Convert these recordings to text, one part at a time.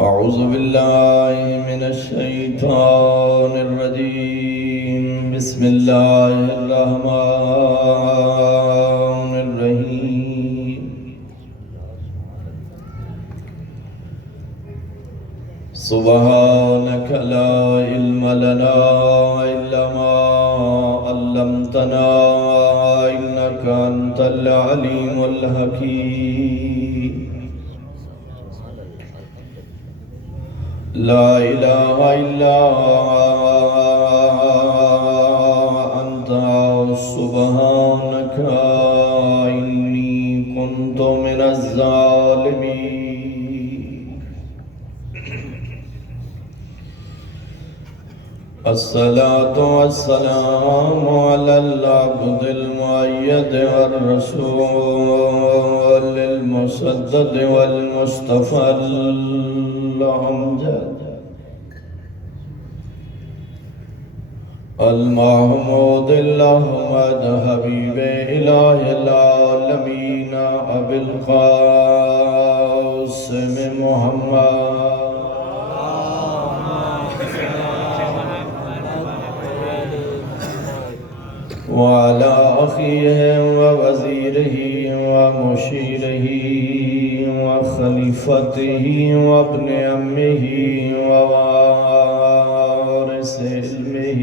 أعوذ بالله من الشيطان الرجيم بسم الله الرحمن الرحيم سبحانك لا علم لنا إلا ما علمتنا إنك أنت العليم الحكيم لا إله إلا أنت سبحانك إني كنت من الظالمين الصلاة والسلام على العبد المؤيد والرسول المسدد والمصطفى الأمجد المحمود الأحمد حبيب إله العالمين أبي القاسم محمد وعلى أخيه ووزيره ومشيره وخليفته وابن عمه ووارث علمه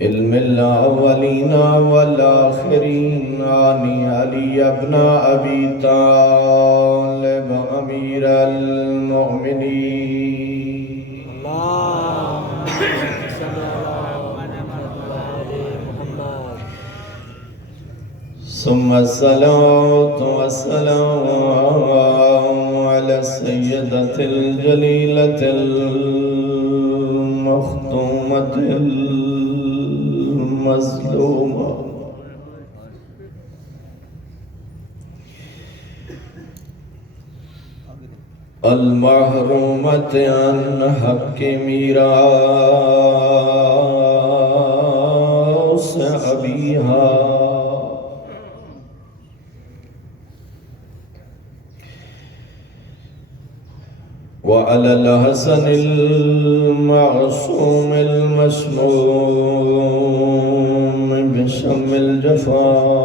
علم الأولين والآخرين علي بن أبي طالب أمير المؤمنين ثم الصلاة والسلام على السيدة الجليلة المختومة المظلومة المحرومة عن حق ميراث أبيها وعلى الحسن المعصوم المسموم بشم الجفا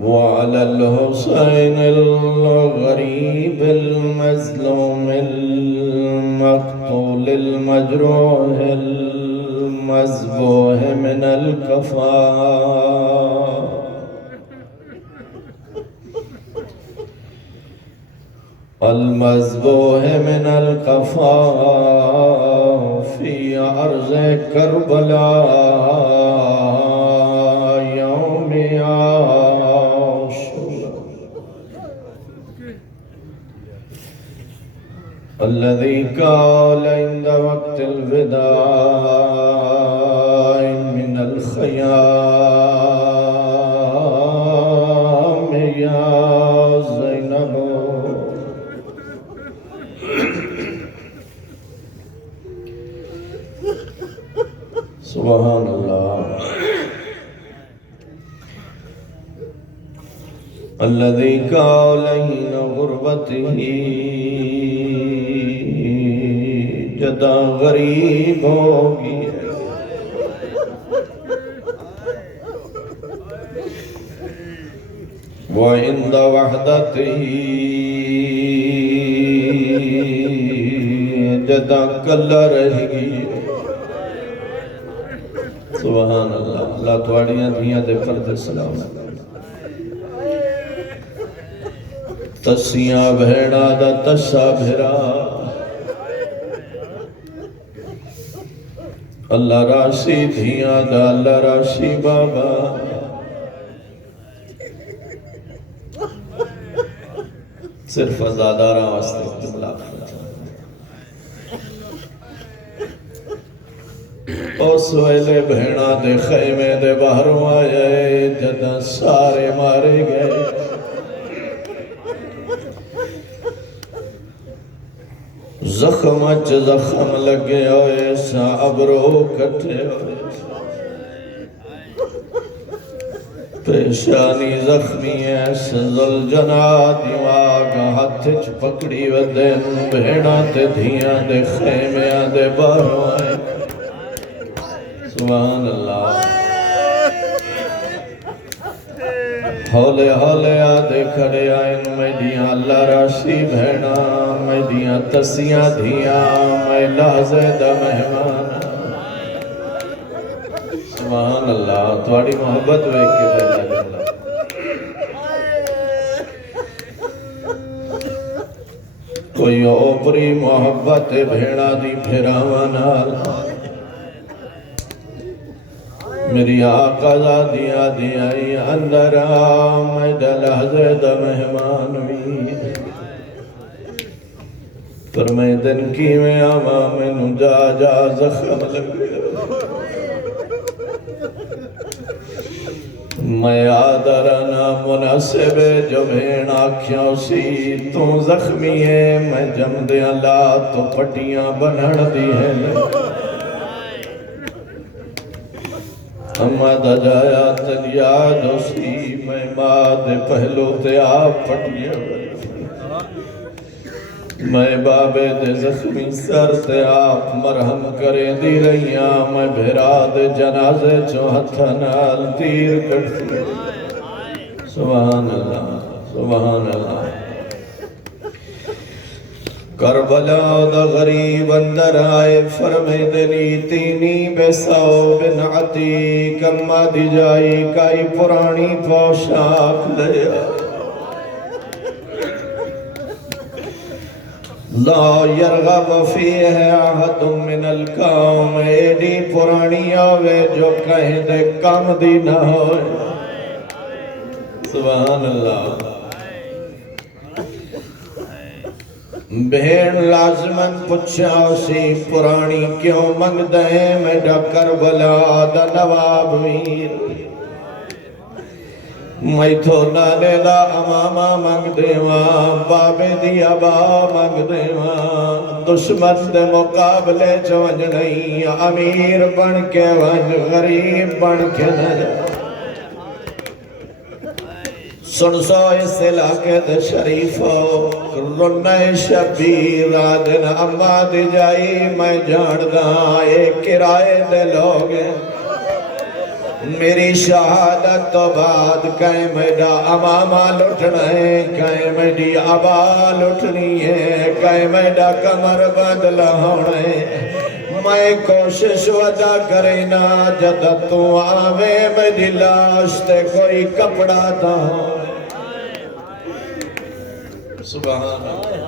وعلى الحسين الغريب المظلوم المقتول المجروح المذبوح من الكفار المذبوح من القفا في أرض كربلاء يوم عاشوراء الذي قال عند وقت الوداع من الخيام يا زينب سبحان اللہ الذي قال حين غربته جدا غریب ہوگی وعند وحدته جدا کل رہے گی سبحان اللہ اللہ تواڑیاں دھیاں دے فرد سلام تسیاں بھیڑا دا تسا بھیرا اللہ راسی دھیاں دا اللہ راسی بابا صرف ازادارہ واسطے جملہ اس ویلے بھیڑا دے خیمے دے باہر آئے جدہ سارے مارے گئے زخم اچ زخم لگے ہوئے سا ابرو کٹھے ہوئے پیشانی زخمی ہے سزل جنا دیواغ ہاتھ چ پکڑی ودن بھیڑا تے دھیاں دے خیمیاں دے باہروں آئے سبحان اللہ ہولے ہولے آدھے کھڑے آئین میڈیاں اللہ راشی بھیڑا میڈیاں تسیاں دھیاں میں لازے دا مہمان سبحان اللہ تھوڑی محبت وے کے بیلا جلا کوئی اوپری محبت بھیڑا دی پھراوانال میری آقا ذاتی آدھی آئی اندر آمد لحظے دا مہمان بھی فرمائے دن کی میں آما میں جا جا زخم لگے میں آدھرنا مناسب جو بھین آکھیوں سی تو زخمی ہے میں جم دیا لا تو پٹیاں بنھڑ دی ہے اما دا جایا تلیا دوسی میں ماد پہلو تے آپ پٹیا میں بابے دے زخمی سر تے آپ مرہم کرے دی رہیاں میں بھیرا دے جنازے چو ہتھنال تیر کٹتی سبحان اللہ سبحان اللہ کربلا دا غریب اندر آئے فرمے دلی تینی بیساو بنعتی کما دی جائی کائی پرانی پوشاک لیا لا یرغب فیہ احد من القوم ایڈی پرانی آوے جو کہیں دے کم دی نہ ہوئے سبحان اللہ بہن لازمن پچھا سی پرانی کیوں منگ دیں میڈا کربلا دا نواب ویر میں تو نانے دا اماما منگ دیواں بابے دی ابا منگ دیواں دشمن دے مقابلے چونج نہیں امیر بن کے ونج غریب بن کے نہ سن سو اس علاقے دے شریفو رنائے شبیر آدن اما دی جائی میں جاندہ ایک کرائے دے لوگ میری شہادت تو بعد کہیں میڈا اماما لٹھنے کہیں میڈی ابا لٹھنی ہے کہیں میڈا کمر بدلا ہونے میں کوشش ودا کرینا جد تو آوے میڈی لاش تے کوئی کپڑا دا سبحان اللہ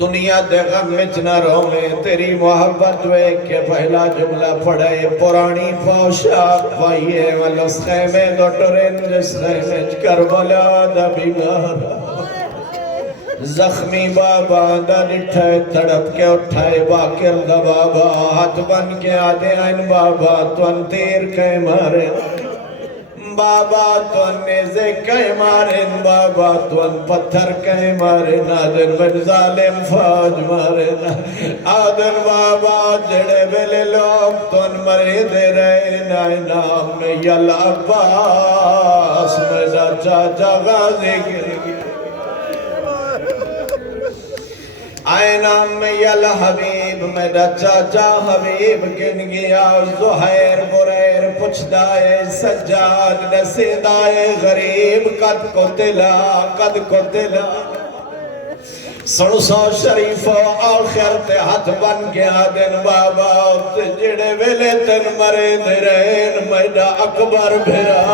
دنیا دے غم مچنا رو میں تیری محبت وے کہ پہلا جملہ پڑھے پرانی پوشاک پائیے والس خیمے دوٹرین جس خیمے کربلا دا بیمار زخمی بابا دا نٹھائے تڑپ کے اٹھائے باکر دا بابا ہاتھ بن کے آدھے آئین بابا تو ان تیر کے مارے بابا تو ان نیزے کہیں مارن بابا تو ان پتھر کہیں مارن آدھر بن ظالم فوج مارن آدھر بابا جڑے بلے لوگ تو ان مرے دے رہے نام میں یل عباس میرا چاچا غازی گرگی آئے نام میں یل حبیب میرا چاچا حبیب گن گیا زہیر بریر پچھدائے سجاد نسیدائے غریب قد کو تلا سنسو شریف آخر تے ہاتھ بن گیا دن بابا جڑے ویلے تن مرے درین میرا اکبر بھرا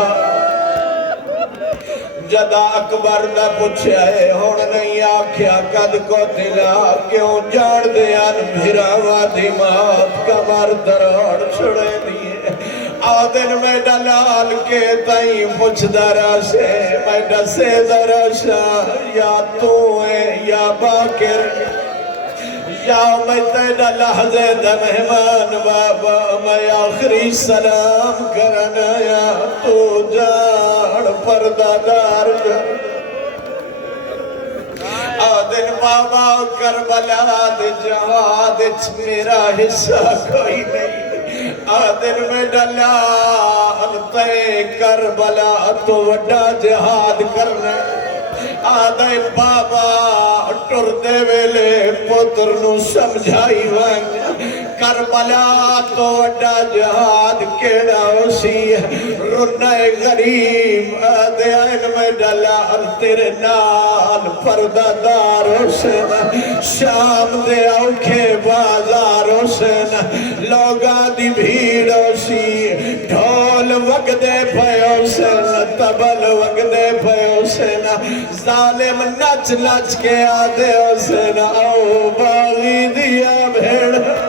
جدا اکبر نہ پوچھے ہون نہیں آکھیا قد کو تلا کیوں جان دیان بھراوا دی مات کمر دروڑ چھڑے دیئے آدن میں ڈلال کے تائیں پوچھ دراشے میں ڈسے دراشا یا تو ہے یا باکر یا میں تیڑا لحظے دا مہمان بابا میں آخری سلام کرنا یا تو جان پردہ دار آدن بابا کربلا دے جہاد میرا حصہ کوئی نہیں آدن میں ڈلا آدھے کربلا تو وڈا جہاد کرنے آدھے بابا ٹر دے ویلے پتر نو سمجھائی ونج کربلا تو وڈا جہاد کیڑا اسی رنائے غریب آدھے آئین میں ڈالا تیرے نال پردہ دار حسین شام دے اوکھے بازار حسین لوگا دی بھیڑ اسی ڈھول وگدے پھے حسین تبل وگدے پھے حسین ظالم نچ نچ کے آدھے حسین آؤ باغی دیا بھیڑ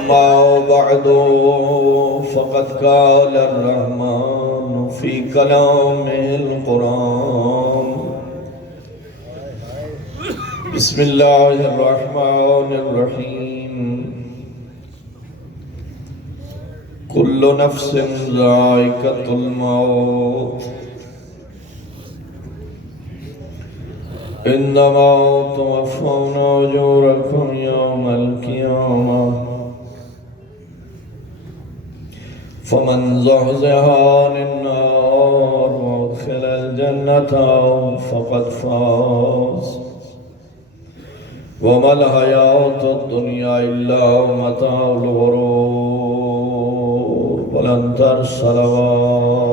أما بعد فقد قال الرحمن في كلامه القرآن بسم الله الرحمن الرحيم كل نفس ذائقة الموت إنما توفون أجوركم يوم القيامة فمن زحزح عن النار وادخل الجنة فقد فاز وما الحياة الدنيا إلا متاع الغرور ولن ترسلوا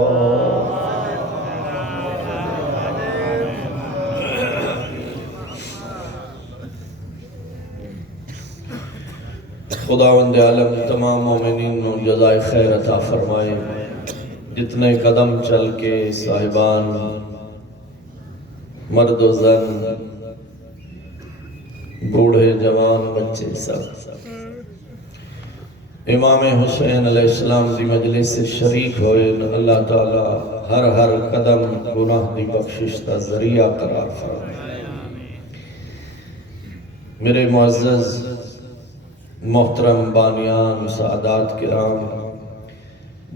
خداوند عالم تمام مومنین نو جزائے خیر عطا فرمائے جتنے قدم چل کے صاحبان مرد و زن بوڑھے جوان بچے سب امام حسین علیہ السلام دی مجلس سے شریک ہوئے اللہ تعالی ہر قدم گناہ دی بخشش دا ذریعہ قرار فرمائے میرے معزز محترم بانیان سعادات کرام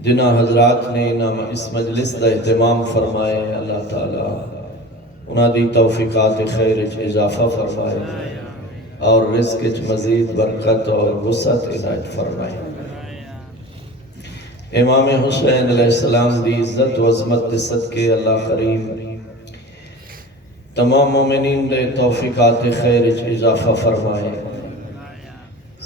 جنہ حضرات نے اس مجلس دا اہتمام فرمائے اللہ تعالیٰ انہاں دی توفیقات خیر اضافہ فرمائے اور رزق مزید برکت اور وسعت عنایت فرمائے امام حسین علیہ السلام دی عزت و عظمت صدقے اللہ کریم تمام مومنین دے توفیقات خیر اضافہ فرمائے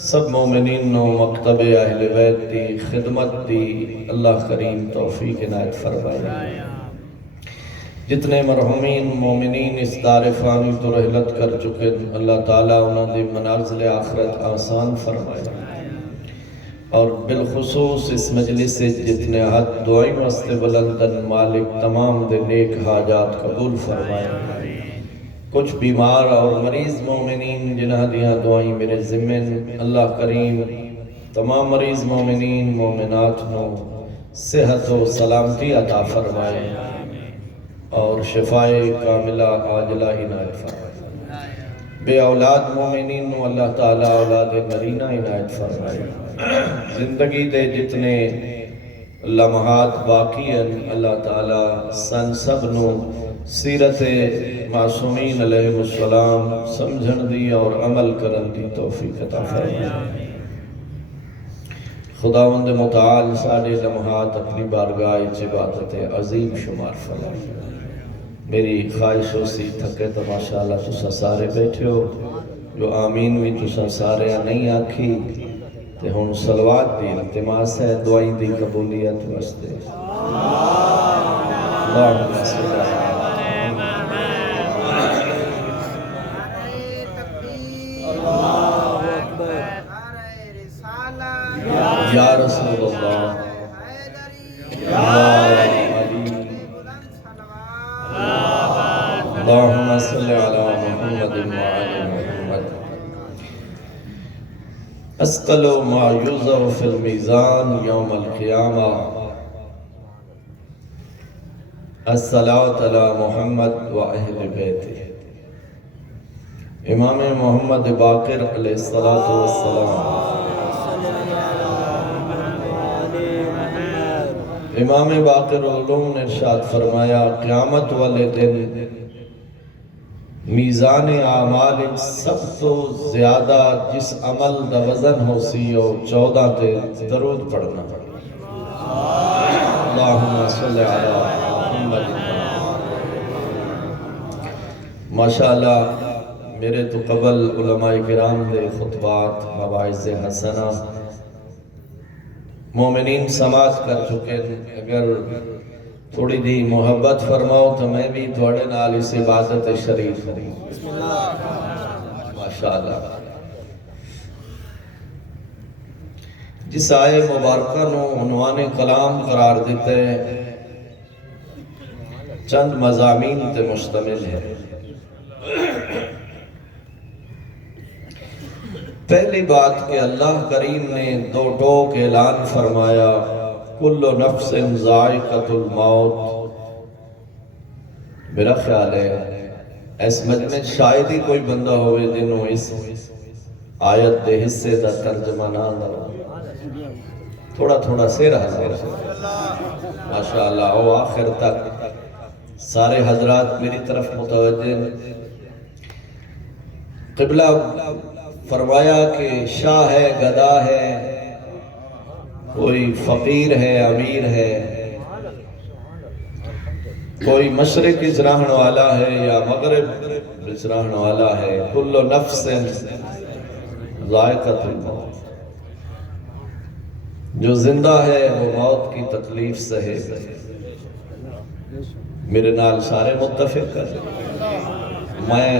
سب مومنین نو مکتب اہل بیت دی خدمت دی اللہ کریم توفیق عنایت فرمائے جتنے مرحومین مومنین اس دار فانی تو رحلت کر چکے اللہ تعالیٰ انہوں دی منازل آخرت آسان فرمائے اور بالخصوص اس مجلس سے جتنے حد دعائیں واسطے بلندن مالک تمام دے نیک حاجات قبول فرمائے کچھ بیمار اور مریض مومنین جنہ دیاں دعائیں میرے ذمن اللہ کریم تمام مریض مومنین مومنات نو صحت و سلامتی عطا فرمائے اور شفائے کاملہ عاجلہ عنایت فرمائے بے اولاد مومنین نو اللہ تعالیٰ اولاد نرینہ عنایت فرمائے زندگی دے جتنے لمحات باقی ہیں اللہ تعالیٰ سن سب نو سیرت معصومین علیہ السلام سمجھن دی اور عمل کرن دی توفیق عطا فرمائے خداوند متعال سارے لمحات اپنی بارگاہ عبادت عظیم شمار فرمائے میری خواہش ہو سی تھکے تو ماشاءاللہ تسا سارے بیٹھے ہو جو آمین بھی تسا سارے نہیں آکھی تے ہون صلوات دی التماس ہے دعائیں دی قبولیت واسطے اللہم صلی اللہ یا رسول اللہ یا علی اللہم صلی علی محمد وعلی محمد اسقل ما یوضع فی المیزان یوم القیامہ الصلاة علی محمد و اہل بیت امام محمد باقر علیہ السلام امام باقر علوم نے ارشاد فرمایا قیامت والے دن میزان اعمال سب تو زیادہ جس عمل دا وزن ہو سی او 14 تے درود پڑھنا اللہم صلی علی محمد۔ ماشاءاللہ میرے تو قبل علماء کرام دے خطبات مواعظ حسنہ مومنین سماعت کر چکے ہیں۔ اگر تھوڑی دی محبت فرماؤ تو میں بھی تھوڑے نال اس عبادت شریف ہوں۔ ماشاءاللہ جس آئے مبارکہ نو عنوان کلام قرار دیتے چند مضامین تے مشتمل ہے۔ پہلی بات کہ اللہ کریم نے دو ٹوک اعلان فرمایا کل نفس ذائقۃ الموت۔ میرا خیال ہے اس مجمع شاید ہی کوئی بندہ ہوئے جنہوں اس آیت دے حصے دا ترجمہ نہ دا تھوڑا تھوڑا سیر حضر ماشاءاللہ او آخر تک سارے حضرات میری طرف متوجہ۔ قبلہ فرمایا کہ شاہ ہے گدا ہے کوئی فقیر ہے امیر ہے کوئی مشرق اس رہن والا ہے یا مغرب اس رہن والا ہے، کل نفس ذائقۃ الموت۔ جو زندہ ہے وہ موت کی تکلیف سہے گا۔ میرے نال سارے متفق کر میں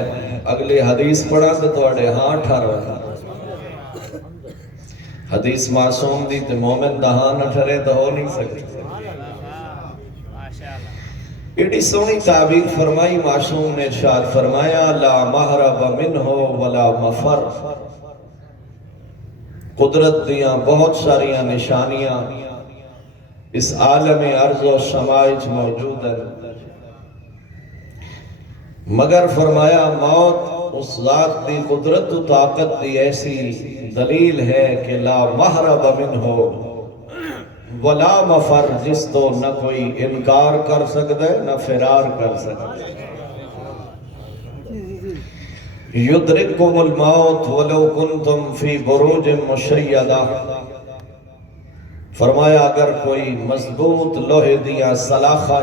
اگلی حدیث پڑھا تو توڑے ہاں ٹھہرا حدیث معصوم دی تے مومن دہاں نہ ٹھرے تو ہو نہیں سکتے۔ ایڈی سونی تعبیر فرمائی معصوم نے ارشاد فرمایا لا محرب منہ ولا مفر۔ قدرت دیاں بہت ساریاں نشانیاں اس عالم ارض و سماج موجود ہیں، مگر فرمایا موت اس ذات دی قدرت و طاقت دی ایسی دلیل ہے کہ لا محرب منہ ولا مفر، جس تو نہ کوئی انکار کر سکتا ہے نہ فرار کر سکتا ہے۔ یدرککم الموت ولو کنتم فی بروج مشیدہ۔ فرمایا اگر کوئی مضبوط لوہے دیاں سلاخہ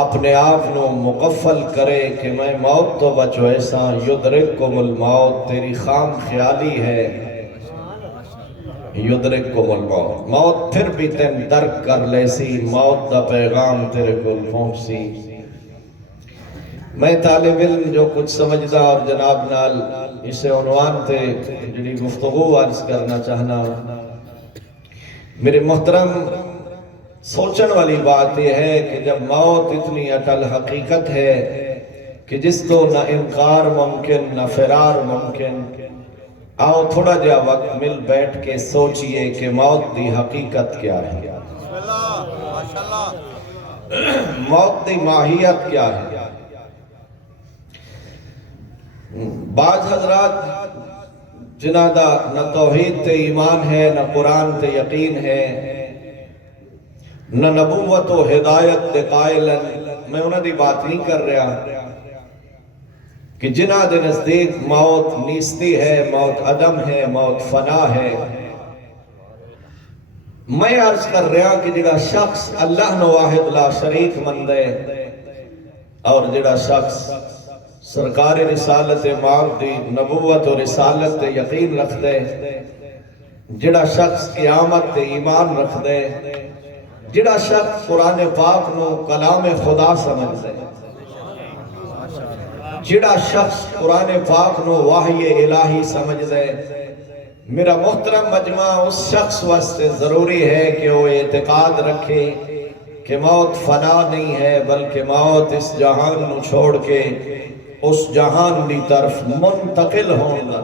اپنے آپ نو مقفل کرے کہ میں موت تو بچو ایسا، یدرککم الموت تیری خام خیالی ہے، یدرککم الموت موت پھر بھی تین درک کر لے سی، موت دا پیغام تیرے کو پہنچ سی۔ میں طالب علم جو کچھ سمجھدا اور جناب نال اسے عنوان تے جڑی گفتگو عرض کرنا چاہنا، میرے محترم سوچن والی بات یہ ہے کہ جب موت اتنی اٹل حقیقت ہے کہ جس تو نہ انکار ممکن نہ فرار ممکن، آؤ تھوڑا جا وقت مل بیٹھ کے سوچئے کہ موت دی حقیقت کیا ہے، موت دی ماہیت کیا ہے۔ بعض حضرات جنہ دا نہ توحید تے ایمان ہے نہ قرآن تے یقین ہے نہ نبوت و ہدایت دے قائل ہیں، میں انہاں دی بات نہیں کر رہا کہ جنہ دے نزدیک موت نیستی ہے، موت عدم ہے، موت فنا ہے۔ میں عرض کر رہا کہ جڑا شخص اللہ نو واحد لا شریک مندے اور جڑا شخص سرکار رسالت ماب دی نبوت و رسالت تے یقین رکھ دے، جڑا شخص قیامت تے ایمان رکھ دے، جڑا شخص قرآن پاک نو کلام خدا سمجھ دے، جڑا شخص قرآن پاک نو وحی الہی سمجھ دے، میرا محترم مجمع اس شخص واسطے ضروری ہے کہ وہ اعتقاد رکھے کہ موت فنا نہیں ہے بلکہ موت اس جہان نو چھوڑ کے اس جہان دی طرف منتقل ہونا۔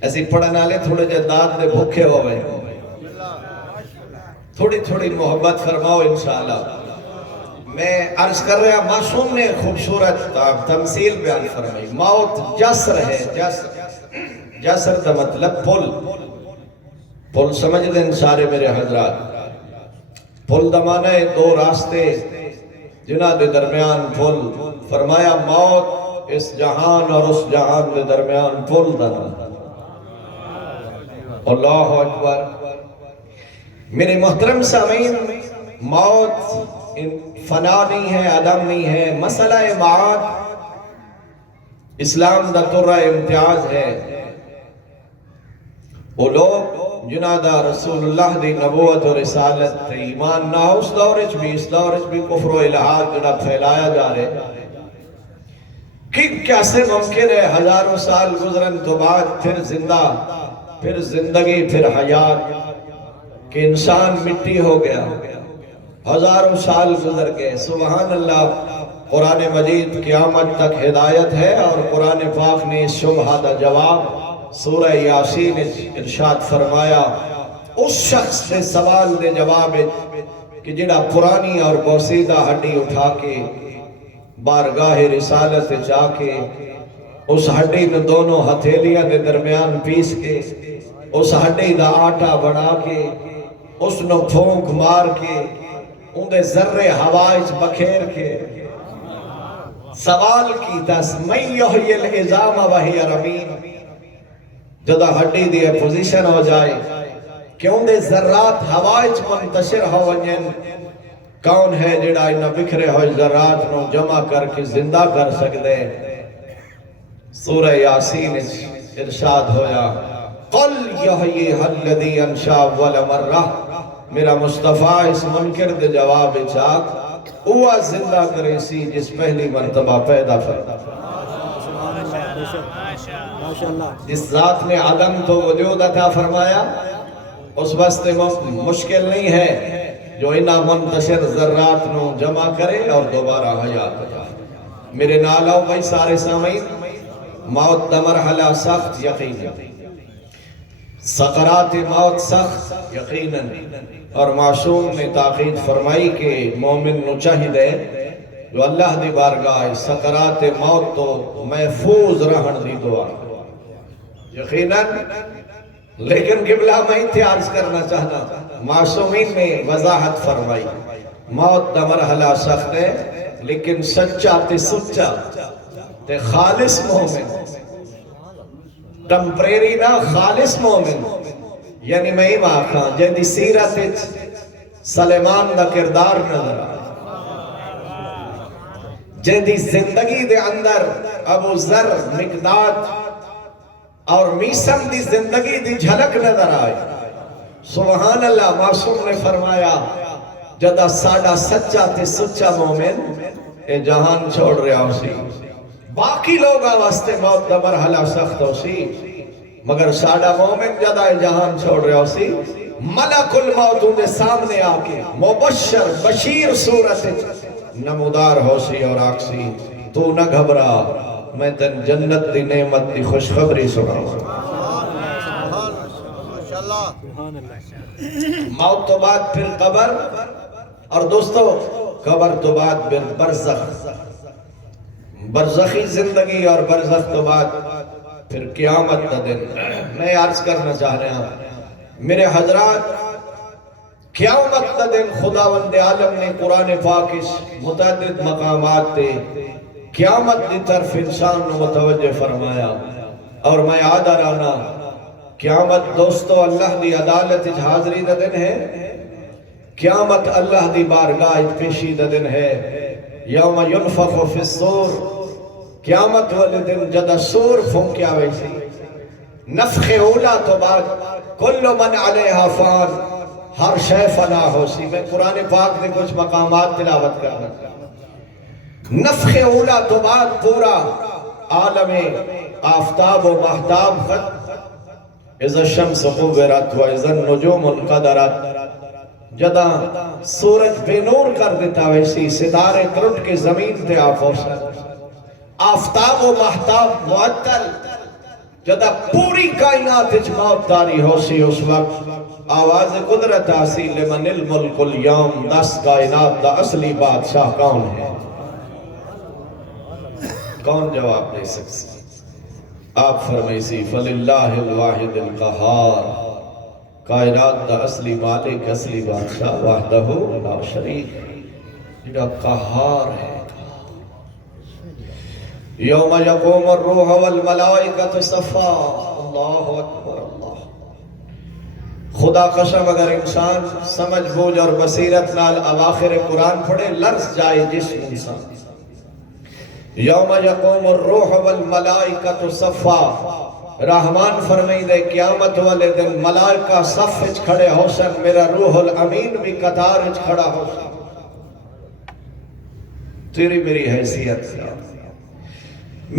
ایسی پڑھن والے تھوڑے جے داد دے بھوکے ہوئے، تھوڑی تھوڑی محبت فرماؤ انشاءاللہ۔ میں عرض کر رہا معصوم نے خوبصورت تمثیل بیان فرمائی، موت جسر ہے، جسر دا مطلب پل سمجھ دیں سارے میرے حضرات۔ پل دا معنی ہے دو راستے جنہ دے درمیان پھل، فرمایا موت اس جہان اور اس جہان دے درمیان پھل دنا۔ اللہ اکبر۔ میرے محترم سامعین، موت فنا نہیں ہے، عدم نہیں ہے، مسئلہ معاد اسلام دا ترہ امتیاز ہے۔ وہ لوگ جنہ دا رسول اللہ دی نبوت و رسالت تے ایمان نہ اس دورج بھی کفر و الہات جنہ پھیلایا جا رہے، کہ کیسے ممکن ہے ہزاروں سال گزرن تو بعد پھر زندہ، پھر زندگی، پھر حیات، کہ انسان مٹی ہو گیا، ہزاروں سال گزر گئے۔ سبحان اللہ۔ قرآن مجید قیامت تک ہدایت ہے، اور قرآن پاک نے اس شبہہ دا جواب سورہ یاسین ارشاد فرمایا اس شخص سے سوال دے جواب کہ جڑا پرانی اور بوسیدہ ہڈی اٹھا کے بارگاہ رسالت جا کے اس ہڈی نے دونوں ہتھیلیاں دے درمیان پیس کے اس ہڈی دا آٹا بنا کے اس نو پھونک مار کے ان دے ذرے ہوائچ بکھیر کے سوال کی تس من یحیی العظام وہی رمیم، جدہ ہڈی دی پوزیشن ہو جائے کہ ان دے ذرات ہوائچ منتشر ہو ونجن، کون ہے جڑا انہا بکھرے ہوئے ذرات نو جمع کر کے زندہ کر سکتے؟ سورہ یاسین ارشاد ہویا قل یحییہا الذی انشاء اول مرہ۔ میرا مصطفیٰ اس منکر دے جواب چاک اوہ زندہ کرے سی جس پہلی مرتبہ پیدا فردا، جس ذات نے عدم تو وجود عطا فرمایا، اس واسطے مشکل نہیں ہے جو انہا منتشر ذرات نو جمع کرے اور دوبارہ حیات عطا۔ میرے نالاؤ بھائی سارے سامعین، موت دا مرحلہ سخت یقیناً، سقرات موت سخت یقیناً، اور معصوم نے تاقید فرمائی کہ مومن نو چاہیے جو اللہ دی بارگاہ سقرات موت تو محفوظ رہن دی دعا یقیناً۔ لیکن قبلہ میں انتیارز کرنا چاہنا، معصومین نے وضاحت فرمائی موت دا مرحلہ سخت ہے، لیکن سچا تے سچا تے خالص مومن، ٹمپریری نہ خالص مومن، یعنی میں ہی آکھاں جیدی سیرت سلیمان دا کردار نظر آئے، جیدی زندگی دے اندر ابو ذر، مقداد اور میسم دی زندگی دی جھلک نظر آئے۔ سبحان اللہ۔ معصوم نے فرمایا جدہ ساڑا سچا تے سچا مومن اے جہان چھوڑ رہا ہو سی، باقی لوگ آواستے موت دا مرحلہ سخت ہو سی، مگر ساڑا مومن جدہ اے جہان چھوڑ رہا ہو سی، ملک الموت دے سامنے آکے مبشر بشیر صورت نمودار ہو سی اور آکسی تو نہ گھبرا، میں تن جنت دی نعمت دی خوشخبری سناؤں۔ موت تو بعد پھر قبر، اور دوستو قبر تو بعد پھر برزخ، برزخی زندگی، اور برزخ تو بعد پھر قیامت کا دن۔ میں عرض کرنا چاہ رہا ہوں میرے حضرات، قیامت کا دن خداوند عالم نے قرآن پاک اس متعدد مقامات تے قیامت دی طرف انسان نے متوجہ فرمایا، اور میں یاد آرانا قیامت دوستو اللہ دی عدالت حاضری دا دن ہے، قیامت اللہ دی بارگاہ پیشی دا دن ہے۔ یوم ینفخ فی الصور، قیامت والے دن جدہ سور پھونکیا ویسی، نفخ اولا تو بعد کل من علیہا فان، ہر شے فنا ہو سی۔ میں قرآن پاک نے کچھ مقامات تلاوت کرنا، نفخ اولا تو بعد پورا عالم آفتاب و مہتاب خط، اذا الشمس قورت و اذا النجوم انقدرت، جدہ سورج بے نور کر دیتا ویسی ستارے ترٹ کے زمین تے آفوسن، آفتاب و مہتاب معطل، جدہ پوری کائنات موت داری ہو سی، اس وقت آواز قدرت آسی لمن الملک اليوم، دس کائنات دا اصلی بادشاہ کون ہے؟ کون جواب دے سکسی؟ آپ فرمائیسی فَلِلَّهِ الْوَاحِدِ الْقَحَارِ، کائنات دا اصلی مالک، اصلی بادشاہ وحدہ لا شریک۔ جڑا قہار ہے. یوم یقوم الروح والملائکۃ صفا. اللہ اکبر اللہ. خدا قسم اگر انسان سمجھ بوجھ اور بصیرت نال اواخر قرآن پڑھے لرز جائے جسم انسان. یوم یقوم الروح والملائکۃ صفا. رحمان فرمائی دے قیامت والے دن ملائکہ صف وچ کھڑے ہو سن، میرا روح الامین بھی قطار وچ کھڑا ہو سن. تیری میری حیثیت سے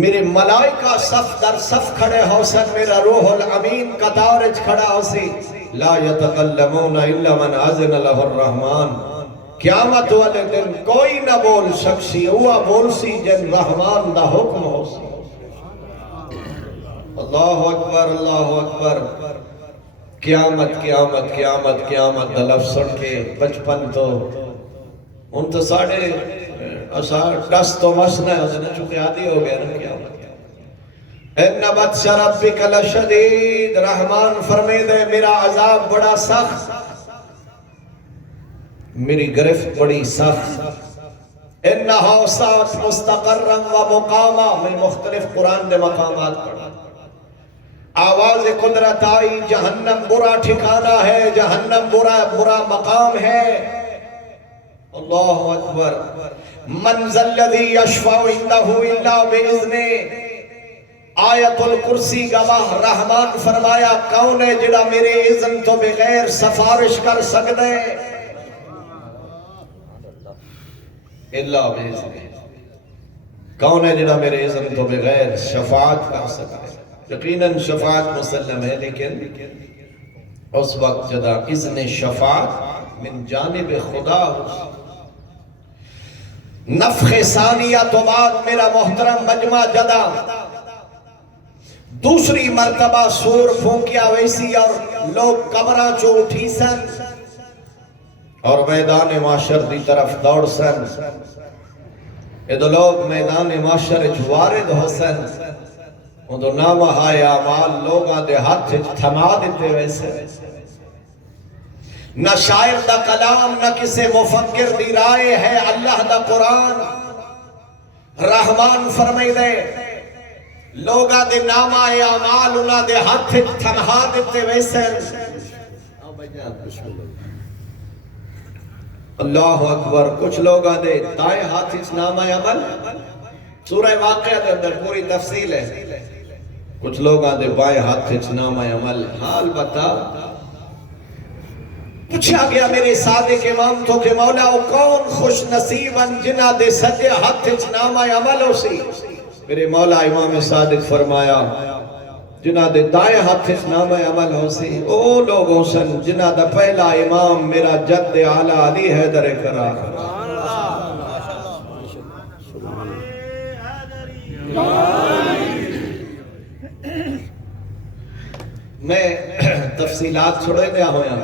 میرے ملائکہ صف در صف کھڑے ہو سن، میرا روح الامین قطار وچ کھڑا ہو سی. لا یتکلمون الا من اذن له الرحمن. قیامت والے دن کوئی نہ بول سکسی، ہوا بول سی جن رحمان دا حکم ہو سی. اللہ اکبر اللہ اکبر. قیامت قیامت قیامت قیامت دا لفظ سن کے بچپن تو ان تو ساڑھے دس تو مسنا ہے چونکہ عادی ہو گیا نا قیامت. ان بطش ربک لشدید. رحمان فرمائے دے میرا عذاب بڑا سخت، میری گرفت بڑی سخت. انہا سات مستقرا و مقاما. میں مختلف قرآن دے مقامات پڑھا. آواز قدرت آئی جہنم برا ٹھکانہ ہے، جہنم برا مقام ہے. اللہ اکبر. من ذا الذی یشفع عندہ الا باذنہ. آیت الکرسی گواہ. رحمان فرمایا کون ہے جڑا میرے اذن تو بغیر سفارش کر سکتے الا باذنہ. کون ہے جڑا میرے اذن تو بغیر شفاعت کر سکتے. یقیناً شفاعت مسلم ہے، لیکن اس وقت جدا اذن شفاعت من جانب خدا. نفخ ثانیہ تو بعد میرا محترم مجمع جدا دوسری مرتبہ سور پھونکیا ویسی اور لوگ قبراں چو اٹھی سن اور میدان معاشر دی طرف دوڑ سن. ادھو لوگ میدان معاشر وارد ہو سن. ادھو نامہ ہائے اعمال لوگاں دے ہاتھ تھما دیتے ویسے. نہ شاعر دا کلام نہ کسے مفکر دی رائے ہے، اللہ دا قرآن. رحمان فرمائی دے لوگاں دے نامہ اعمال انہاں دے ہاتھ تھما دیتے ویسے. اللہ اکبر. کچھ لوگاں دے دائیں ہاتھ نامہ عمل، سورہ واقعہ دے اندر پوری تفصیل ہے. کچھ لوگاں دے بائیں ہاتھ نامہ عمل. حال بتا پوچھا گیا میرے صادق امام تو کہ مولا او کون خوش نصیباً جنہ دے سجے ہاتھ نامہ عمل ہو سی. میرے مولا امام صادق فرمایا جنہ دے دائیں ہاتھ نامہ عمل ہو سی او لوگوں سن جنہ دا پہلا امام میرا جد اعلیٰ علی حیدر کرار. میں تفصیلات چھوڑے دیا ہویا.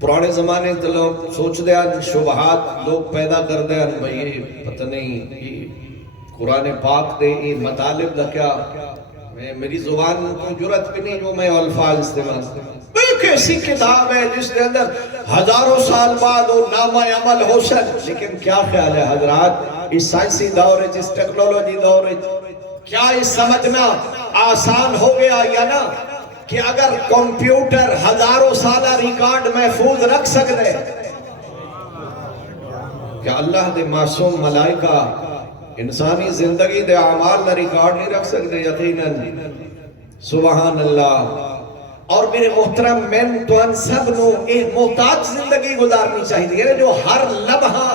پرانے زمانے تو لوگ سوچ دیا شبہات لوگ پیدا کر دیا بھئی یہ پتہ نہیں یہ قرآن پاک دے یہ مطالب دا کیا. میری زبان کو جرت بھی نہیں جو میں الفاظ استعمال کروں. ایک ایسی کتاب ہے جس کے اندر ہزاروں سال بعد وہ نامہ عمل ہو سک. لیکن کیا خیال ہے حضرات اس سائنسی دور ہے، اس ٹیکنالوجی دور ہے، کیا یہ سمجھنا آسان ہو گیا یا نا کہ اگر کمپیوٹر ہزاروں سالہ ریکارڈ محفوظ رکھ سکتے کیا اللہ دے معصوم ملائکہ انسانی زندگی دے اعمال نہ ریکارڈ نہیں رکھ سکتے؟ یقیناً. سبحان اللہ. اور میرے محترم میں تو ان سب نو ایک محتاج زندگی گزارنی چاہیے جو ہر لمحہ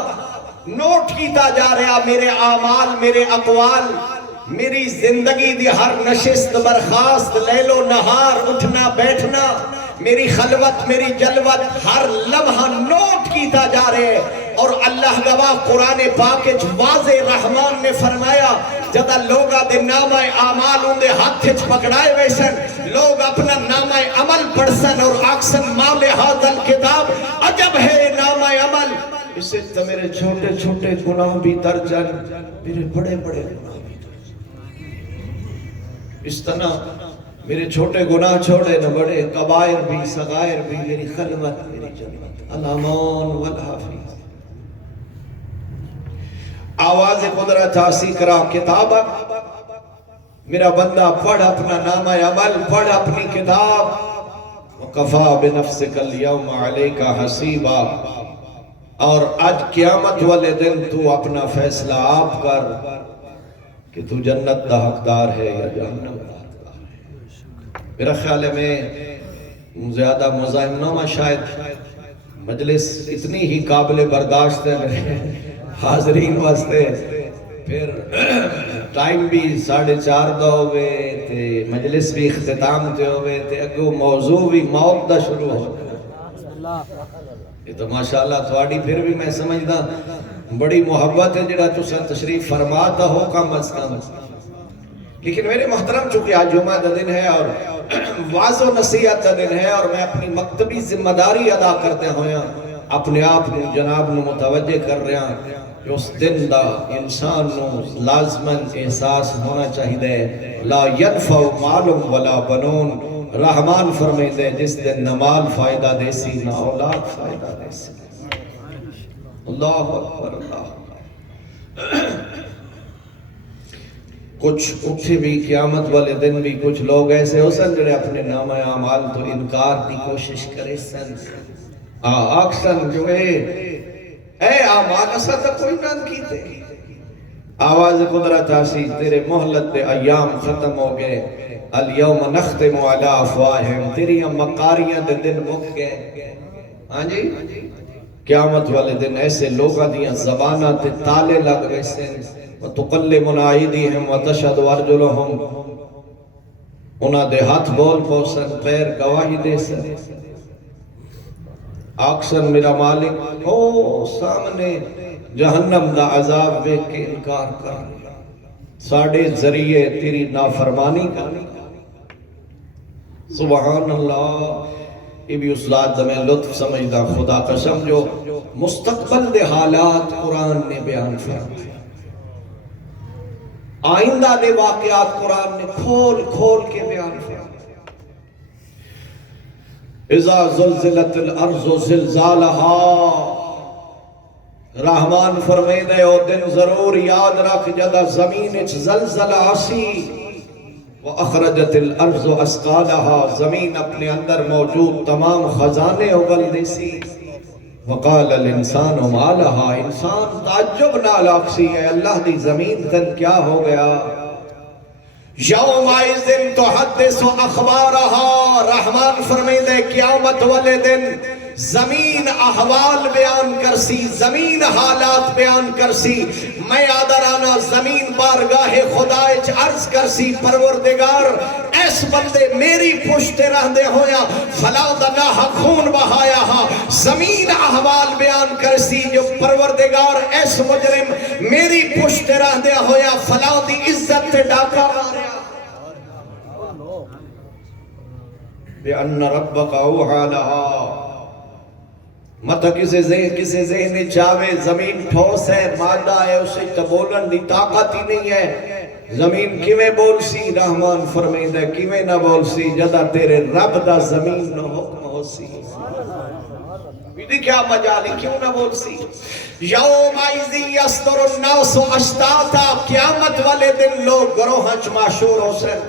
نوٹ کیتا جا رہا میرے اعمال، میرے اقوال، میری زندگی دی ہر نشست برخاست، لیل و نہار، اٹھنا بیٹھنا، میری خلوت، میری جلوت، ہر لمحہ نوٹ کیتا جا رہے. اور اللہ گواہ قرآن پاک واضح رحمان نے فرمایا جدا لوگا دے نامہ اعمال ان دے ہاتھ پکڑائے ویسن لوگ اپنا نامہ عمل پڑھسن اور آکسن مال حاضر کتاب عجب ہے نامہ عمل. اس سے تو میرے چھوٹے چھوٹے گناہ بھی تر جن، میرے بڑے بڑے گناہ بھی تر جن. اس طرح میرے چھوٹے گناہ چھوڑے نہ بڑے، کبائر بھی صغائر بھی، میری خلوت، میری جنت. الامان والحافظ. آواز قدرت حاصل کرا کتابت، میرا بندہ پڑھ اپنا نامہ عمل، پڑھ اپنی کتاب. وَقَفَى بِنَفْسِكَ الْيَوْمَ عَلَيْكَ حَسِيبًا. اور آج قیامت والے دن تو اپنا فیصلہ آپ کر کہ تو جنت دا حقدار ہے یا جہنم دا حقدار ہے. میرا خیال ہے میں زیادہ مزاحمنامہ شاید مجلس اتنی ہی قابل برداشت ہے میرے حاضرین واسطے. پھر ٹائم بھی 4:30 دا ہوئے تے مجلس بھی اختتام تے ہوئے تے اگو موضوع بھی موت دا شروع ہو. یہ تو ماشاءاللہ تھوڑی پھر بھی میں سمجھدا بڑی محبت ہے جڑا تساں تشریف فرماتا ہو کم از کم. لیکن میرے محترم چونکہ آج جمعہ دا دن ہے اور واعظ و نصیحت دا دن ہے اور میں اپنی مکتبی ذمہ داری ادا کرتے ہویا اپنے آپ کو جناب نو متوجہ کر رہا کہ اس دن دا انسان نو لازماً احساس ہونا چاہیے لا ينفع مال ولا بنون. رحمان فرمائے دے جس دن نہ مال فائدہ دے سی نہ اولاد فائدہ دے سی. اللہ اکبر اللہ. کچھ اٹھے بھی قیامت والے دن بھی کچھ لوگ ایسے ہو سن جڑے اپنے نام اعمال تو انکار کی کوشش کرے سن. آکسن جو اے اعمال اسا تا کوئی نہ کیتے. آواز قدرت آسی تیرے محلت دے ایام ختم ہو گئے. اليوم نختم على افواہم. تیری مکاریاں دے دن مک گئے. ہاں جی قیامت والے دن ایسے لوگاں دیاں زباناں تے تالے لگ گئے سن. وتکلمنا ایدیہم وتشہد ارجلہم. انہاں دے ہاتھ بول پوسن پیر گواہی دے سن. آکسن میرا مالک ہو سامنے جہنم دا عذاب دیکھ کے انکار کر ساڑھے ذریعے تیری نافرمانی کر. سبحان اللہ. یہ بھی اس ذات میں لطف سمجھدا خدا قسم جو مستقبل دے حالات قرآن نے بیان فرمائے. آئندہ دے واقعات قرآن نے کھول کھول کے بیان فرمائے. اذا زلزلت الارض زلزالها. رحمان فرمائے دے او دن ضرور یاد رکھ جدا زمین اچ زلزلہ آسی. وَأَخْرَجَتِ الْأَرْضُ أَسْقَالَهَا. زمین اپنے اندر موجود تمام خزانے اگل دیسی. وَقَالَ الْإِنسَانُ مَا لَهَا. انسان تعجب نال آکسی ہے اللہ دی زمین تن کیا ہو گیا. یومئذ تحدث اخبارها. رحمان فرمائے دے قیامت والے دن زمین احوال بیان کرسی، زمین حالات بیان کرسی. میں آدرانا زمین بارگاہ خدا اچ عرض کرسی پروردگار ایس بندے میری پشت رہ دے ہویا فلا دنا خون بہایا ہاں. زمین احوال بیان کرسی جو پروردگار ایس مجرم میری پشت رہ دے ہویا فلا دی عزت ڈاکا ماریا. بِأَنَّ رَبَّكَ أَوْحَى لَهَا. مطلب کسی ذہن چاہوے زمین ٹھوس ہے مادہ ہے اسے تو بولن دی طاقت ہی نہیں ہے. زمین کیویں بول سی. رحمان فرمائے دے کیویں نہ بول سی جدا تیرے رب دا زمین نہ حکم ہو سی. بیدی کیا مجالی کیوں نہ بول سی. یومئذ یصدر الناس اشتاتا. قیامت والے دن لوگ گروہ چ معشور ہو سن.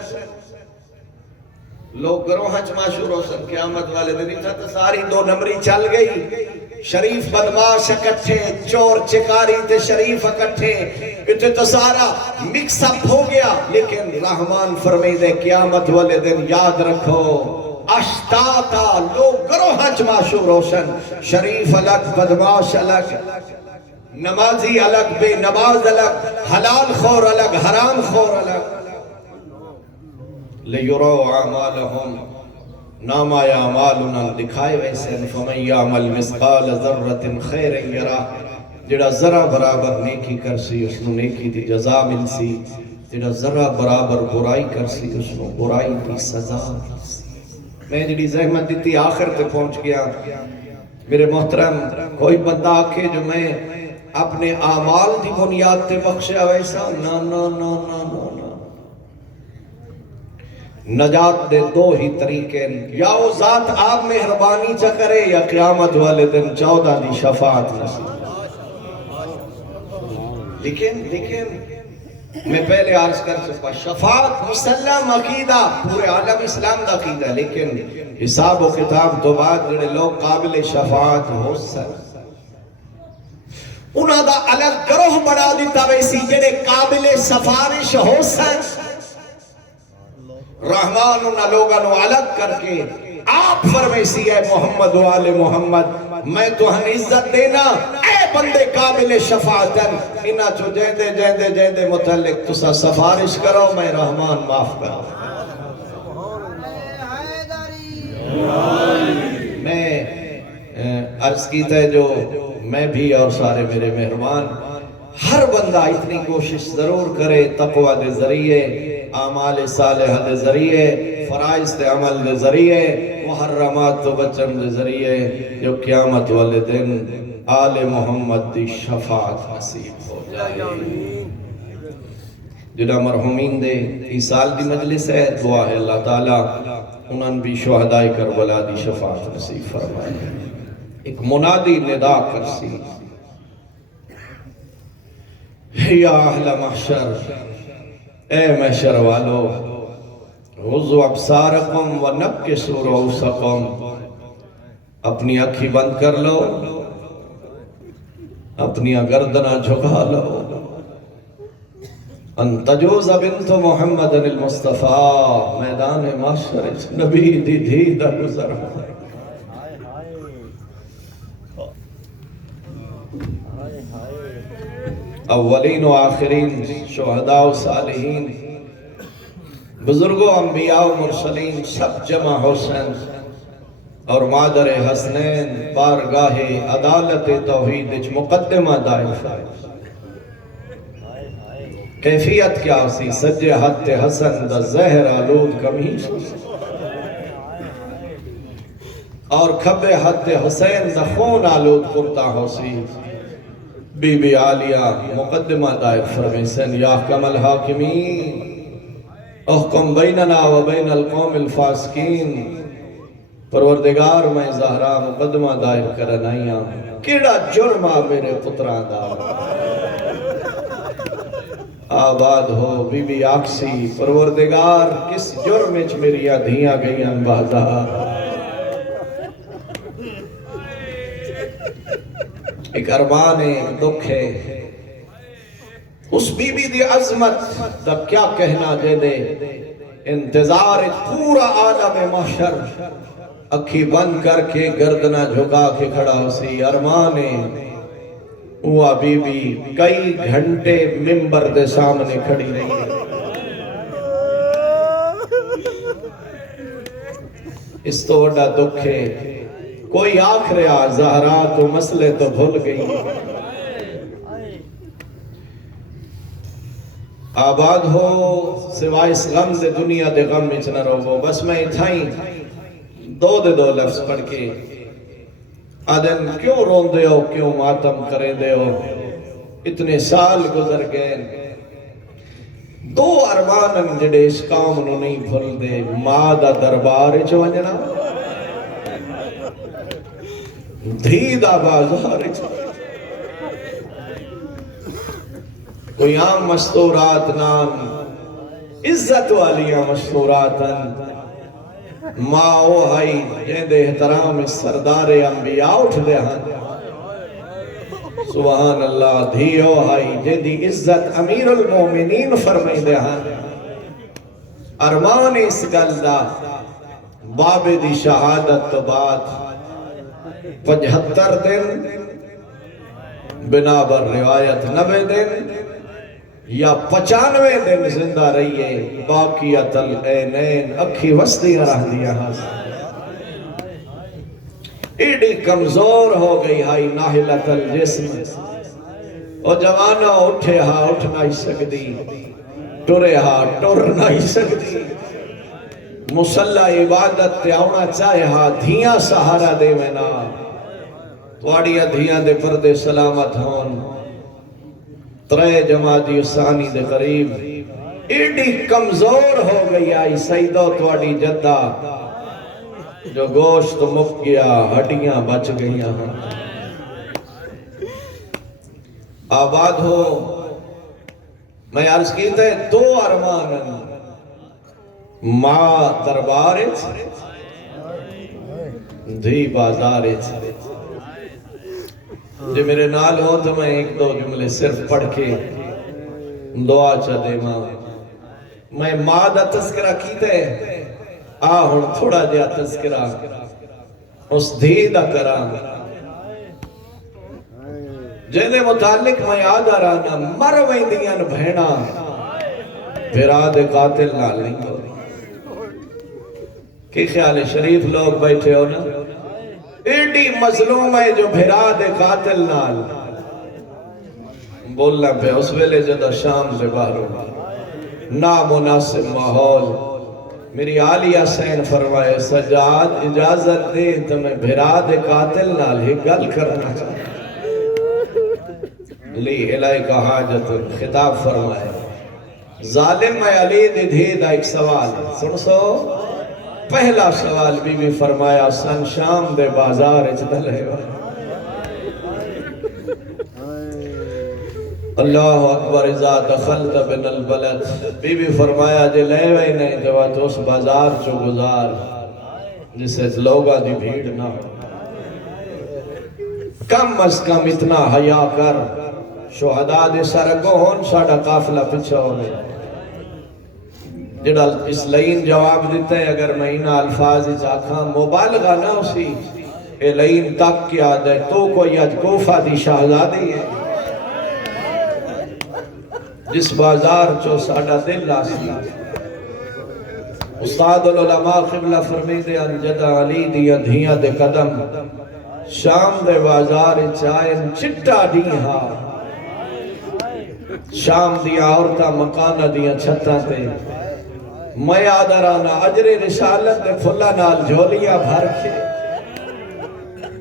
لوگ گروہ چ معشور ہو سن قیامت والے دن. اتنا تو ساری 2 نمبری چل گئی. شریف بدماش اکٹھے، چور چکاری تے شریف اکٹھے. اتنا تو سارا مکس اپ ہو گیا. لیکن رحمان فرمائے دے قیامت والے دن یاد رکھو اشتاتا. لوگ گروہ چ معشور ہو سن. شریف الگ، بدماش الگ، نمازی الگ، بے نماز الگ، حلال خور الگ، حرام خور الگ. لِيُرَوْا عَمَالَهُمْ. نام آیا عمالنا دکھائے ویسے. فَمَنْ يَعْمَلْ مِثْقَالَ ذَرَّةٍ خَيْرًا يَرَهُ. جڑا ذرہ برابر نیکی کرسی اس نو نیکی دی جزا ملسی. جڑا ذرہ برابر برائی کرسی اس نو برائی دی سزا ملسی. میں جڑی زحمت دیتی آخر تے پہنچ گیا. میرے محترم کوئی بندہ آکھے جو میں اپنے اعمال دی بنیاد تے بخشیا ویسا نا نا نا نا نا. نجات دے 2 ہی طریقے یا وہ ذات آپ مہربانی چا کرے یا قیامت والے دن 14 دی شفاعت نصیب. لیکن میں پہلے عرض کر چکا شفاعت مسلم عقیدہ پورے عالم اسلام دا عقیدہ، لیکن حساب و کتاب تو بعد جڑے لوگ قابل شفاعت ہو سن انہاں دا الگ گروہ بنا دیتا ویسی جڑے قابل سفارش ہو سن، رحمان انہاں لوگاں نو الگ کر کے آپ فرمیسی ہے محمد و آل محمد میں تو ہن عزت دینا اے بندے قابل شفاعتن انہاں چو جیندے متعلق تسا سفارش کرو میں رحمان معاف کرو۔ میں عرض کیتا ہے جو میں بھی اور سارے میرے مہربان ہر بندہ اتنی کوشش ضرور کرے تقوی دے ذریعے، اعمال صالحہ دے ذریعے، فرائض دے عمل دے ذریعے، محرمات تو بچن دے ذریعے، جو قیامت والے دن آل محمد دی شفاعت نصیب ہو جائے۔ جنہ مرحومین دے اس سال دی مجلس ہے، دعا ہے اللہ تعالیٰ انہاں بھی شہداء کربلا دی شفاعت نصیب فرمائے۔ ایک منادی ندا کرسی، یا اہل محشر، اے محشر والو، غضوا ابصارکم ونکسوا رؤوسکم، اپنی آنکھیں بند کر لو، اپنی گردناں جھکا لو، ان تجوز بنت محمد المصطفیٰ، میدان محشر نبی دی دھی دا گزر ہے۔ اولین و آخرین، شہداء و صالحین، بزرگوں انبیاء و مرسلین سب جمع حسین اور مادر حسنین بارگاہ عدالت توحید اچ مقدمہ دائر فرائض۔ کیفیت کیا سی؟ سجے ہاتھ حسن دا زہر آلود قمیص اور کھبے ہاتھ حسین دا خون آلود کرتا ہو سی۔ بی بی عالیہ مقدمہ دائر فرمیسن، یا حکم الحاکمین احکم بیننا و بین القوم الفاسقین، پروردگار میں زہرا مقدمہ دائر کرنائیاں، کیڑا جرمہ میرے پتران دا آباد ہو۔ بی بی آکسی، پروردگار کس جرمچ میری دھیاں گئیاں بازار، ایک ارمان ہے، ایک دکھ ہے۔ اس بی بی دی عظمت تب کیا کہنا دے دے، انتظار پورا عالم محشر اکھی بند کر کے گردنہ جھکا کے کھڑا ہو سی۔ ارمان ہے وہ بی بی کئی گھنٹے ممبر دے سامنے کھڑی رہی ہے۔ اس تو وڈا دکھ ہے، کوئی آکھ رہا زہرا تو مسئلے تو بھول گئی۔ آباد ہو سوائے اس غم دے دنیا دے غم میں نہ رہو۔ بس میں اتھائیں دو لفظ پڑھ کے آدن کیوں رون دے ہو، کیوں ماتم کریں دے ہو، اتنے سال گزر گئے۔ دو ارمانن جڑے اس کام نو نہیں بھول دے، ماں دا دربار چ ونجنا، دھی دا بازار چ۔ کوئی عام مستورات نام عزت والیاں مستوراتن، ماں او ہائی جیندے احترام سردار انبیاء اٹھ دے ہاں، سبحان اللہ، دھی او ہائی جیندی عزت امیر المومنین فرمائی دے ہاں۔ ارمان اس گل دا باب دی شہادت تو بعد 75 دن بنا بر روایت 90 دن یا 95 دن زندہ رہیے، باقیت العینین اکھی وسطیاں رہ دیا ہاں۔ ایڈی کمزور ہو گئی ہائی ناہلت الجسم، او جوانہ اٹھے ہاں اٹھ نہیں سکتی، ٹرے ہاں ٹر نہیں سکتی، مسلح عبادت تے آونا چاہے ہاں دھیاں سہارا دے میں نا، توڑیا دھیاں دے پردے سلامت ہون، ترے جماعتی ثانی دے قریب ایڈی کمزور ہو گئی آئی سیدہ توڑی جدہ، جو گوشت مک گیا ہڈیاں بچ گئیاں۔ آباد ہو میں عرض کیتا ہے دو ارمان ماں دربار دھی بازار جو میرے نال ہو تو میں ایک دو جملے صرف پڑھ کے دعا چا دے ماں میں ماں دا تذکرہ کیتا ہے ہن تھوڑا جہا تذکرہ اس دھی دا کرام جہدے متعلق میں یاد آ رہا مر ویندیاں بہنا بھرا دے قاتل نال نہیں ہو کی خیال ہے شریف لوگ بیٹھے ہو نا ایڈی مظلوم ہے جو بھرا دے قاتل نال بولنا پہ اس ویلے جدہ شام سے باہر نامناسب ماحول میری عالیہ سین فرمائے سجاد اجازت دے تو میں بھرا دے قاتل نال ہی گل کرنا چاہتا لی الہی کا حاجت خطاب فرمائے ظالم میں علی دھی دا ایک سوال سن سو پہلا سوال بی بی فرمایا سن شام دے بازار اچھتا لے اللہ اکبر اذا دخلت بن البلد بی بی فرمایا جے لے وے نہیں جو اس بازار چو گزار جسے لوگا دی بھیڑ نہ ہو کم از کم اتنا حیا کر شہداء دے سرگو ہون ساڑا قافلہ پچھا ہو گئے جڑا اس لئین جواب دیتا ہے اگر میں انہا الفاظ چاکھاں مبالغہ نہ اسی اے لئین تک کیا دے تو کوئی اج کوفہ دی شہزادی ہے جس بازار چو ساڑا دل آسی استاد العلماء قبلہ فرمی دے انجدہ علی دیا دھیاں دے قدم شام دے بازار چائن چٹا دیہا شام دیا عورتہ مکانہ دیا چھتہ تے میں آدھرانا عجر رسالت دے پھلا نال جھولیاں بھر کے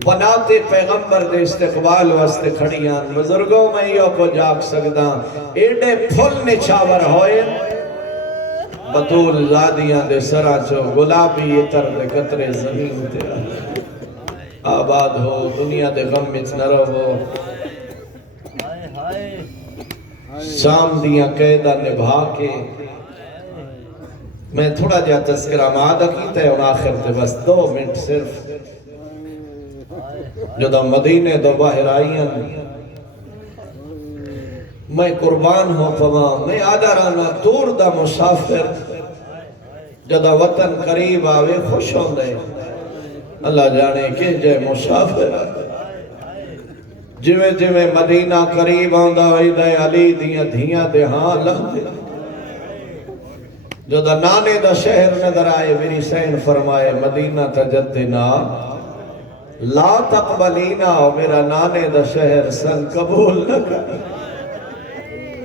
بناتے پیغمبر دے استقبال واسطے کھڑیاں بزرگوں میں یوں کو جاگ سکدا ایڈے پھل نچھاور ہوئے بطول زادیاں دے سرا چو گلابی اتر دے قطرے زمین تے آباد ہو دنیا دے غم میں نہ رہو شام دیاں قیدہ نبھا کے میں تھوڑا جہاں تذکرہ مادہ کیتا ہے اور آخر تے بس 2 منٹ صرف جو دا مدینے دو باہر آئیاں میں قربان ہوں پوا میں آدھا رانا دور دا مسافر جو دا وطن قریب آوے خوش ہوں دے اللہ جانے کہ جے مسافر جویں جویں مدینہ قریب آندہ ہوئی دے علی دیاں دھیاں دے ہاں لگ دے جو دا نانے دا شہر نظر آئے میری سین فرمائے مدینہ تجدنا لا تقبلینا میرا نانے دا شہر سن قبول نہ کر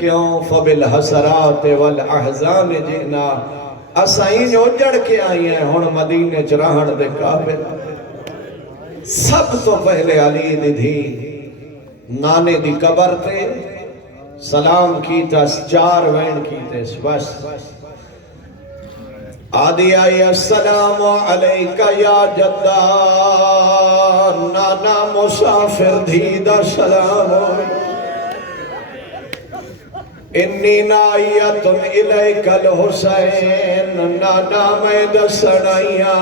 کیوں فبالحسرات والاحزان جئنا اسائیں اجڑ کے آئی ہیں ہن مدینے چراہن دے قابل سب تو پہلے علی دی دھی نانے دی قبر تے سلام کیتا 4 وین کیتے بس آدھی آئی السلام علیکہ یا جدہ نانا مسافر دھیدہ سلام انی نائیت الیک الحسین نانا میں دسنائیا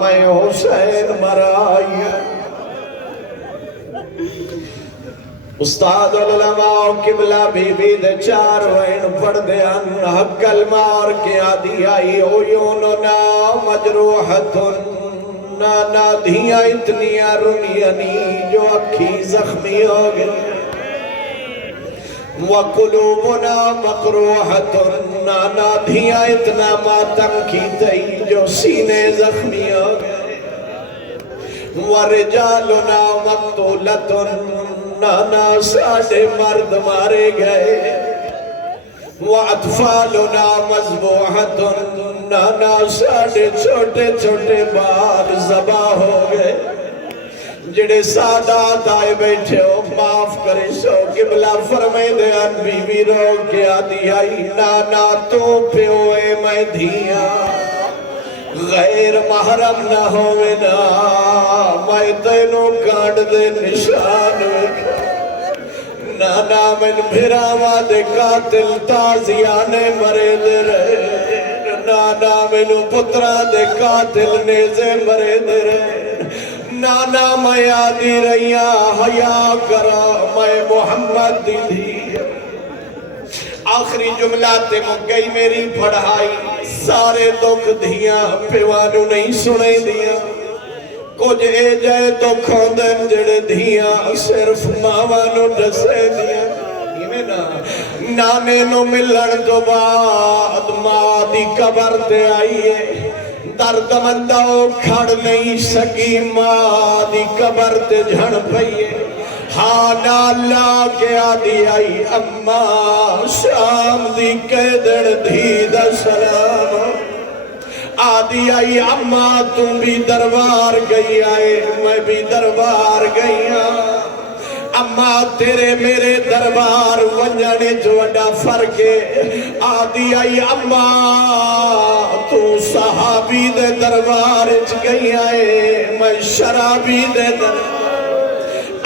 میں حسین مرائیا استاد العلماء قبلہ بی بی دے 4 وین پڑھ دے ان حقل مار کے آدھی آئی عیوننا مجروحتن نانا دھیاں اتنی رنینی جو اکھی زخمی ہو گئے وَقُلُوبُنَا مَقْرُوحَتُن نانا دھیاں اتنا ماتم کی تئی جو سینے زخمی ہو گئے وَرِجَالُنَا مَقْتُولَتُن نانا ساڑھے مرد مارے گئے وَأَطْفَالُنَا مَذْبُوحَتُن نانا ساڑھے چھوٹے چھوٹے بال ذبح ہو گئے جڑے سادات آئے بیٹھے ہو معاف کرے سو قبلہ فرمائے دے ان بی بی رو کے آدھی آئی نانا تو پیوئے میں دھیاں غیر محرم نہ ہوئے نا میں تینوں کانڈ دے نشان نانا من بھراوا دے قاتل تازیانے مرے دے رہے نانا من پترا دے قاتل نیزے مرے دے رہے نانا میں آدھی رہیاں حیا کرا میں محمد دی دی آخری جملہ تے مگئی میری پڑھائی سارے دکھ دھیاں پیوانو نہیں سنے دیا کچھ اے جائے تو کھوندن جڑے دھیاں صرف ماوانو ڈسے دیا نانے نو ملن تو بعد ماں دی قبر تے آئیے درد مندہ کھڑ نہیں سکی ماں دی قبر تے جھڑ پئیے ہاں نالا کے آدھی آئی اماں شام دی قیدن دھی دا سلام آدھی آئی اماں تم بھی دربار گئی آئے میں بھی دربار گئی اماں تیرے میرے دربار ونجانے جو وڈا فرق ہے آدھی آئی اماں تو صحابی دے دربار گئی آئے میں شرابی دے دربار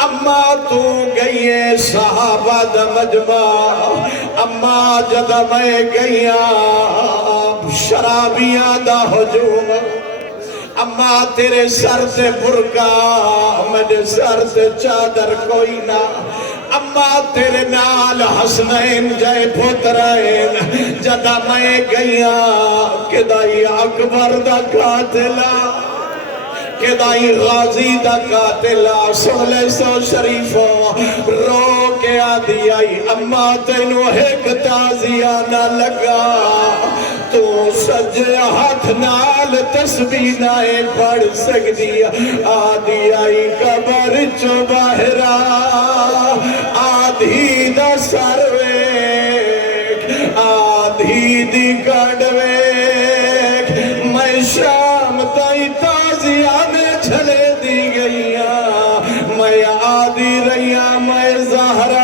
اماں تو گئی ہے صحابہ دا مجمع اماں جدہ میں گئی شرابیاں دا ہجوم اماں تیرے سر سے برکا میرے سر سے چادر کوئی نہ اماں تیرے نال حسنین جائے پترین جدہ میں گیا کدائی اکبر دا قاتلہ کدائی غازی دا قاتلہ سولے سو شریفو رو کے آدھی آئی اماں تینو ایک تازیانہ لگا تو سجے ہاتھ نال تسبیح نائے پڑھ سکتی آدھی آئی قبر چو باہرہ آدھی دا سرویک آدھی دی گڑویک میں شام تائی تازیانے چھلے دی گئیاں میں آدھی رہیاں میں زہرہ